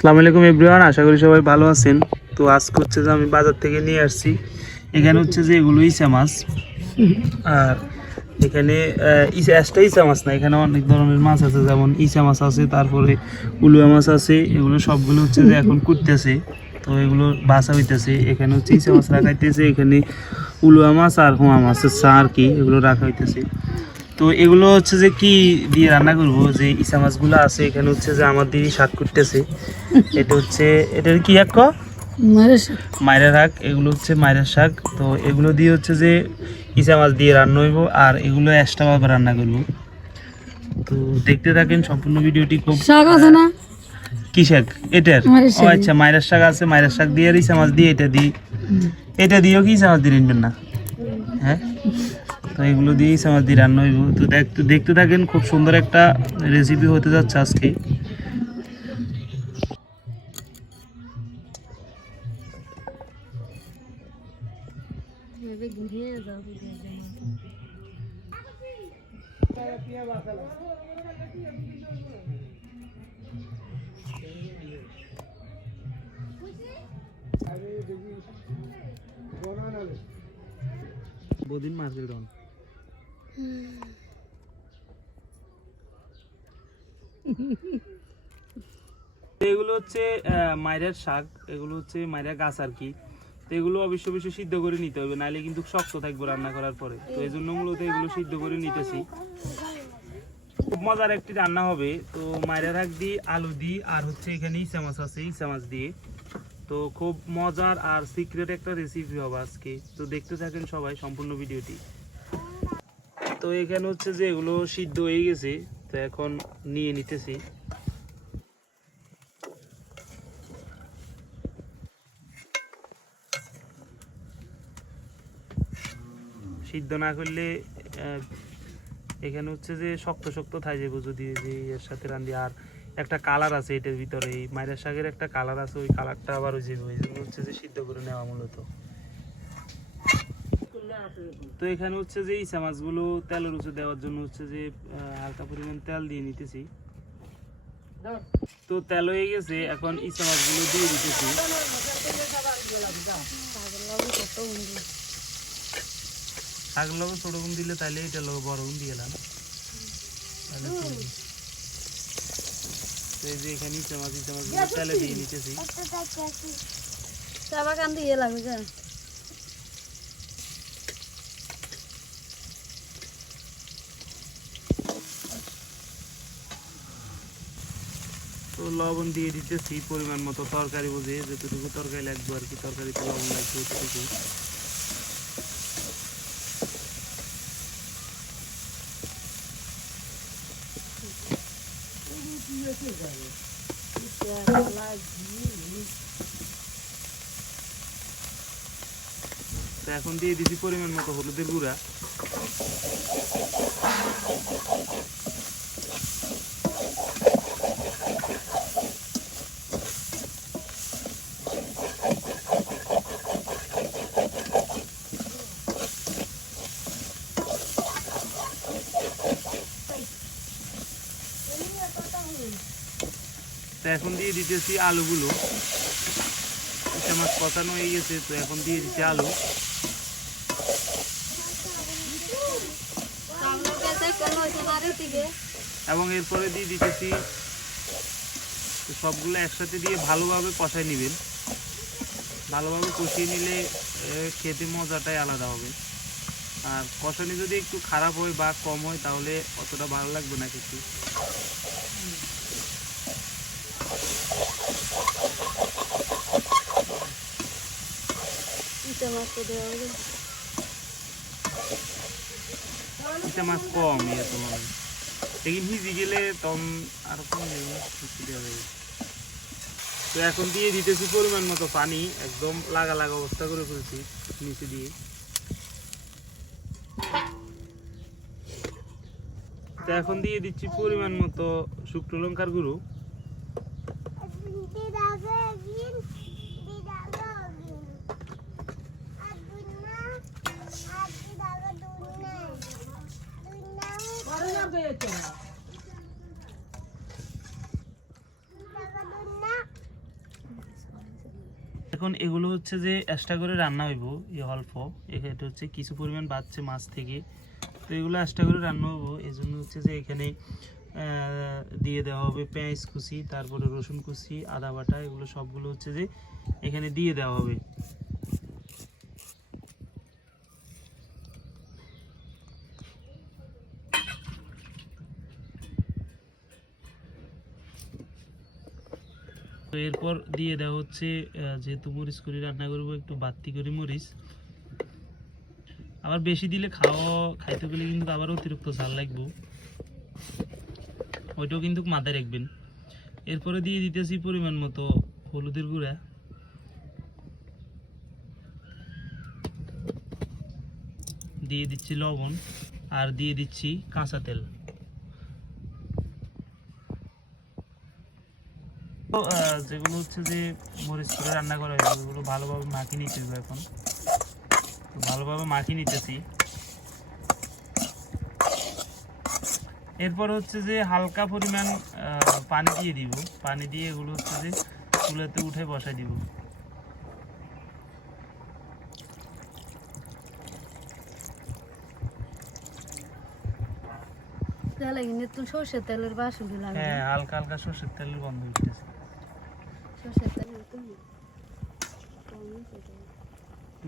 আসসালামু আলাইকুম এভরিওয়ান, আশা করি সবাই ভালো আছেন। তো আজকে হচ্ছে যে আমি বাজার থেকে নিয়ে আসছি, এখানে হচ্ছে যে এগুলো ইচা মাছ। আর এখানে ইচা মাছ না, এখানে অনেক ধরনের মাছ আছে, যেমন ইচা মাছ আছে, তারপরে উলুয়া মাছ আছে। এগুলো সবগুলো হচ্ছে যে এখন কুটতেছে, তো এগুলো বাসা হইতেছে। এখানে হচ্ছে ইচা মাছ রাখা হইতেছে, এখানে উলুয়া মাছ আর হোয়া মাছের চা আর কি, এগুলো রাখা হইতেছে। তো এগুলো হচ্ছে যে কি দিয়ে রান্না করবো, যে ইচা মাছগুলো আছে এখানে হচ্ছে যে আমার দিদি শাক করতেছে। এটা হচ্ছে, এটার কি শাক? মাইরা শাক। এগুলো হচ্ছে মাইরা শাক। তো এগুলো দিয়ে হচ্ছে যে ইচা মাছ দিয়ে রান্না হইব, আর এগুলো এক্সট্রাভাবে রান্না করবো। তো দেখতে থাকেন সম্পূর্ণ ভিডিওটি। খুব শাক আছে না? কি শাক এটার? ও আচ্ছা, মাইরা শাক আছে। মাইরা শাক দিয়ে আর ইচা মাছ দিয়ে এটা দিই, এটা দিয়েও কি ইচা মাছ দিয়ে রান্নবেন না? হ্যাঁ, তো এগুলো দিয়েই ইচা মাছ দিয়ে রান্না হইব। তো দেখতে থাকেন, খুব সুন্দর একটা রেসিপি হতে যাচ্ছে আজকে। বদিন মার্কেট অন এগুলো হচ্ছে মাইরের শাক, এগুলো হচ্ছে মাইরের গাছ আর কি। তো এগুলো অবশ্যই সিদ্ধ করে নিতে হবে, নাহলে কিন্তু শক্ত থাকবে রান্না করার পরে। তো এই জন্য মূলত এগুলো সিদ্ধ করে নিতেছি। খুব মজার একটি রান্না হবে। তো মাইরের শাক দিয়ে, আলু দিয়ে, আর হচ্ছে এখানে ইচা মাছ আছে, ইচা মাছ দিয়ে। তো খুব মজার আর সিক্রেট একটা রেসিপি হবে আজকে। তো দেখতে থাকেন সবাই সম্পূর্ণ ভিডিওটি। তো এখানে হচ্ছে যে এগুলো সিদ্ধ হয়ে গেছে, তো এখন নিয়ে নিতেছি। সিদ্ধ না করলে এখানে হচ্ছে যে শক্ত শক্ত থাই যাবো যদি যে এর সাথে রান্ধি। আর একটা কালার আছে এটার ভিতরে, এই মাইরা শাকের একটা কালার আছে, ওই কালারটা আবার ওই যাবে, এই জন্য হচ্ছে যে সিদ্ধ করে নেওয়া মূলত। তো এখানে হচ্ছে যে ইচা মাছগুলো তেলের উপরে দেওয়ার জন্য হচ্ছে যে হালকা পরিমাণ তেল দিয়ে নিতেছি। তো তেল হয়ে গেছে, এখন ইচা মাছগুলো দিয়ে দিতেছি। শাকের লগে ছোট গুণ দিলে তাইলে এটার লগে বড় গুণ দিয়ে এলাম। তো এই যে এখানে ইচা মাছ তেলে দিয়ে নিতেছি। চা বাগান দিয়ে লাগবে। তো লবণ দিয়ে দিতেছি পরিমাণ মতো, তরকারি বুঝে যতটুকু তরকারি লাগবে আর কি, তরকারিতে লবণ লাগবে ততটুকু। তো এখন দিয়ে দিচ্ছি পরিমাণ মতো হলুদের গুঁড়া। তো এখন দিয়ে দিতেছি আলুগুলো। ইচা মাছ কষানো হয়ে গেছে, তো এখন দিয়ে দিচ্ছি আলু। এবং এরপরে দিয়ে দিতেছি, সবগুলো একসাথে দিয়ে ভালোভাবে কষাই নেবেন। ভালোভাবে কষিয়ে নিলে খেতে মজাটাই আলাদা হবে। আর কষানি যদি একটু খারাপ হয় বা কম হয় তাহলে অতটা ভালো লাগবে না কিছু। ইচা মাছ কম ইয়ে তোমার দেখি ভিজে গেলে তখন আরো কম দেওয়া যাবে। তো এখন দিয়ে দিতেছি পরিমাণ মতো পানি, একদম লাগা লাগা অবস্থা করে ফেলছি নিচে দিয়ে। তো এখন দিয়ে দিচ্ছি পরিমাণ মতো শুকনো লঙ্কার গুঁড়ো। এখন এগুলো হচ্ছে যে এক্সট্রা করে রান্না হইব, এই অল্প এটা হচ্ছে কিছু পরিমাণ বাড়ছে মাছ থেকে, তো এগুলো এক্সট্রা করে রান্না হবো। এই জন্য হচ্ছে যে এখানে দিয়ে দেওয়া হবে পেঁয়াজ কুচি, তারপরে রসুন কুচি, আদা বাটা, এগুলো সবগুলো হচ্ছে যে এখানে দিয়ে দেওয়া হবে। তো এরপর দিয়ে দেওয়া হচ্ছে যেহেতু মরিচ করে রান্না করবো একটু বাড়তি করে মরিচ, আবার বেশি দিলে খাইতে গেলে কিন্তু আবার অতিরিক্ত ঝাল লাগবে, ওইটাও কিন্তু মাথায় রাখবেন। এরপরে দিয়ে দিতেছি পরিমাণ মতো হলুদের গুঁড়া, দিয়ে দিচ্ছি লবণ, আর দিয়ে দিচ্ছি কাঁচা তেল। তো যেগুলো হচ্ছে যে মরিচ করে রান্না করা হয় ওগুলো ভালোভাবে মাখিয়ে নিতে হবে। এখন তো ভালোভাবে মাখিয়ে নিতেছি। এরপর হচ্ছে যে হালকা পরিমাণ পানি দিয়ে দিব, পানি দিয়ে এগুলো হচ্ছে যে চুলাতে উঠে বসাই দিব। সরষের তেলের বাসন লাগে, হ্যাঁ হালকা হালকা সরষের তেলের গন্ধ উঠতেছে। সরষের তেল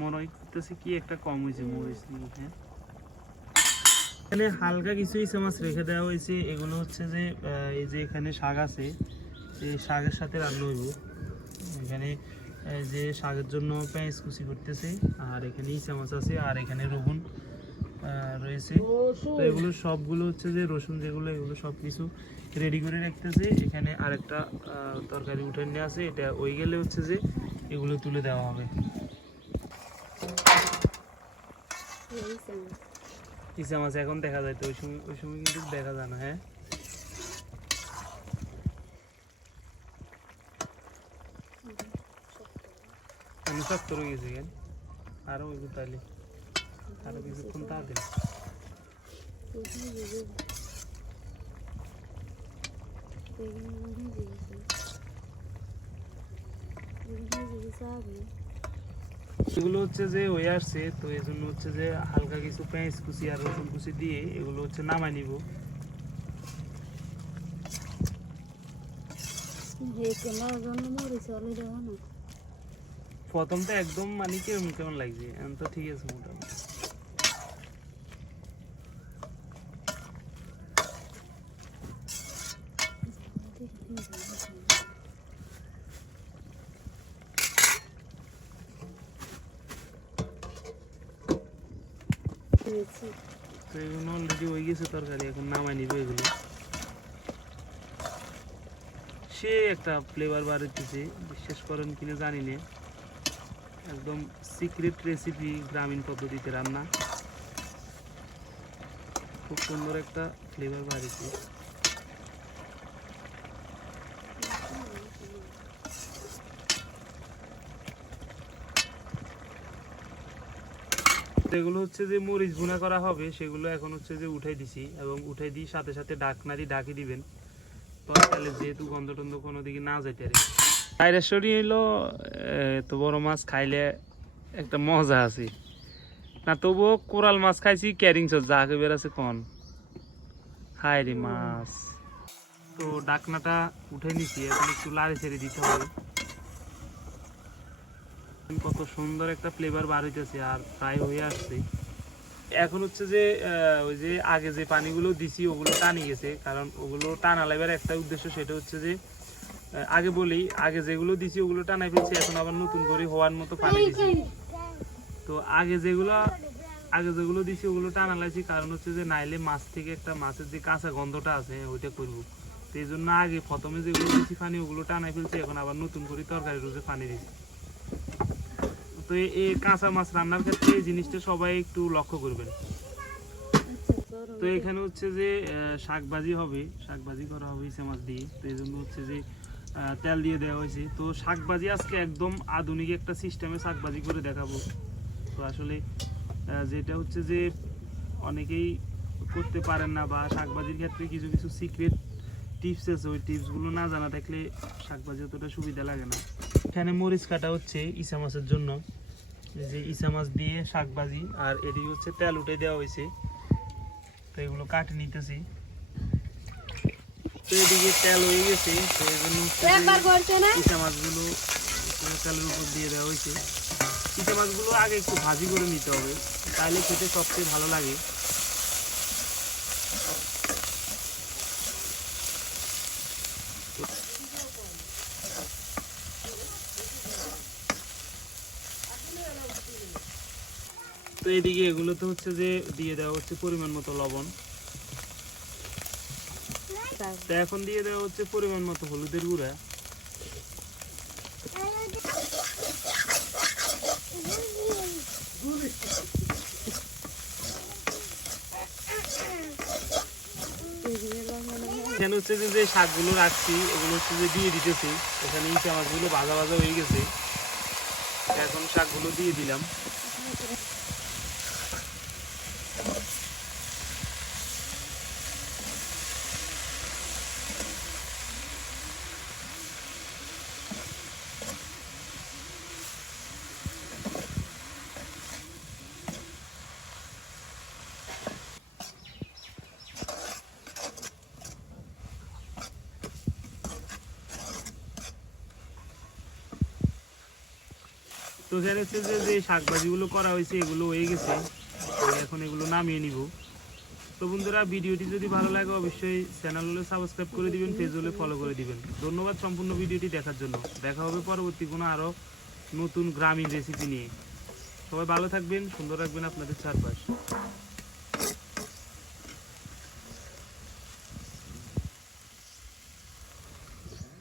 মনে হইতেছে কি একটা কম হয়েছে মরিচ দিয়ে। হ্যাঁ, এখানে হালকা কিছু ইচা মাছ রেখে দেওয়া হয়েছে। এগুলো হচ্ছে যে এই যে এখানে শাক আছে, এই শাকের সাথে রান্না হইব। এখানে এই যে শাকের জন্য পেঁয়াজ কুচি করতেছে, আর এখানে ইচা মাছ আছে, আর এখানে রসুন রয়েছে। তো এগুলো সবগুলো হচ্ছে যে রসুন যেগুলো, এগুলো সব কিছু রেডি করে রাখতেছে। এখানে আরেকটা তরকারি উঠে নিয়ে আছে, এটা ওই গেলে হচ্ছে যে এগুলো তুলে দেওয়া হবে। ইচা মাছ এখন দেখা যায়, তো ওই সময় কিন্তু দেখা যায় না। হ্যাঁ, আমি শক্ত রয়ে গেছি কেন, আরো ওই তাহলে আরো কিছুক্ষণ তা দেন। এগুলো হচ্ছে যে হয়ে আসছে, তো এই জন্য হচ্ছে যে হালকা কিছু পেঁয়াজ কুচি আর রসুন কুচি দিয়ে এগুলো হচ্ছে নামাই নিব। প্রথমটা একদম মানে কেমন কেমন লাগছে, এখন তো ঠিক আছে মোটামুটি। তো এগুলো অলরেডি হয়ে গেছে তরকারি, এখন নামাই নিব এগুলো। সে একটা ফ্লেভার বার হইতেছে, বিশ্বাস করেন কিনা জানি না, একদম সিক্রেট রেসিপি, গ্রামীণ পদ্ধতিতে রান্না, খুব সুন্দর একটা ফ্লেভার বার হয়েছে। যেগুলো হচ্ছে যে মরিচ ভুনা করা হবে সেগুলো এখন হচ্ছে যে উঠাই দিছি, এবং উঠাই দিয়ে সাথে সাথে ঢাকনারি ঢাকি দিবেন, তরকারি যেহেতু গন্ধ টন্ধ কোনো দিকে না যাইতে পারে। বাইরের শরীর হইলো তো বড় মাছ খাইলে একটা মজা আছে না, তবুও কোরাল মাছ খাইছি ক্যারিং সস যা বের আছে কন হায় রে মাছ। তো ডাকনাটা উঠে নিছি, এখন একটু লাড়ি ছেড়ে দিতে হবে। কত সুন্দর একটা ফ্লেভার বার হইতেছে, আর ফ্রাই হয়ে আসছে। এখন হচ্ছে যে ওই যে আগে যে পানিগুলো দিছি ওগুলো টানি গেছে, কারণ ওগুলো টানা লাইবার একটা উদ্দেশ্য, সেটা হচ্ছে যে আগে বলি, আগে যেগুলো দিছি ওগুলো টানাই ফেলছি, এখন আবার নতুন করে হওয়ার মতো পানি দিছি। তো আগে যেগুলো দিছি ওগুলো টানা লাইছি, কারণ হচ্ছে যে নাইলে মাছ থেকে একটা মাছের যে কাঁচা গন্ধটা আছে ওইটা করবো। তো এই জন্য আগে প্রথমে যেগুলো দিছি পানি ওগুলো টানাই ফেলছি, এখন আবার নতুন করে তরকারি রোজে পানি দিছি। তো এই কাঁচা মাছ রান্নার ক্ষেত্রে এই জিনিসটা সবাই একটু লক্ষ্য করবেন। তো এখানে হচ্ছে যে শাকভাজি হবে, শাকভাজি করা হবে ইচা মাছ দিয়ে, তো এই জন্য হচ্ছে যে তেল দিয়ে দেওয়া হয়েছে। তো শাকভাজি আজকে একদম আধুনিক একটা সিস্টেমে শাকভাজি করে দেখাবো। তো আসলে যেটা হচ্ছে যে অনেকেই করতে পারেন না, বা শাকভাজির ক্ষেত্রে কিছু কিছু সিক্রেট টিপস আছে, ওই টিপসগুলো না জানা থাকলে শাকভাজি অতটা সুবিধা লাগে না। এখানে মরিচ কাটা হচ্ছে ইসা মাছের জন্য, এই যে ইসা মাছ দিয়ে শাক ভাজি, আর এদিকে হচ্ছে তেল উঠে দেওয়া হয়েছে, তো এগুলো কাটে নিতেছি। তো এদিকে তেল হয়ে গেছে, তো এই জন্য ইসা মাছগুলো তেলের উপর দিয়ে দেওয়া হয়েছে। ইসা মাছগুলো আগে একটু ভাজি করে নিতে হবে, তাহলে খেতে সবচেয়ে ভালো লাগে। তো এদিকে এগুলো তো হচ্ছে যে দিয়ে দেওয়া হচ্ছে পরিমাণ মতো লবণ, তো এখন দিয়ে দেওয়া হচ্ছে পরিমাণ মতো হলুদের গুঁড়া, এখানে হচ্ছে যে যে শাকগুলো রাখছি ওগুলো হচ্ছে যে দিয়ে দিতেছি। এখানে ইচা মাছগুলো ভাজা ভাজা হয়ে গেছে, এখন শাকগুলো দিয়ে দিলাম। তো এখানে হচ্ছে যে যে শাকভাজিগুলো করা হয়েছে এগুলো হয়ে গেছে, তো এখন এগুলো নামিয়ে নিব। তো বন্ধুরা, ভিডিওটি যদি ভালো লাগে অবশ্যই চ্যানেল হলে সাবস্ক্রাইব করে দিবেন, পেজ হলে ফলো করে দিবেন। ধন্যবাদ সম্পূর্ণ ভিডিওটি দেখার জন্য। দেখা হবে পরবর্তী কোনো আরও নতুন গ্রামীণ রেসিপি নিয়ে। সবাই ভালো থাকবেন, সুন্দর রাখবেন আপনাদের চারপাশ।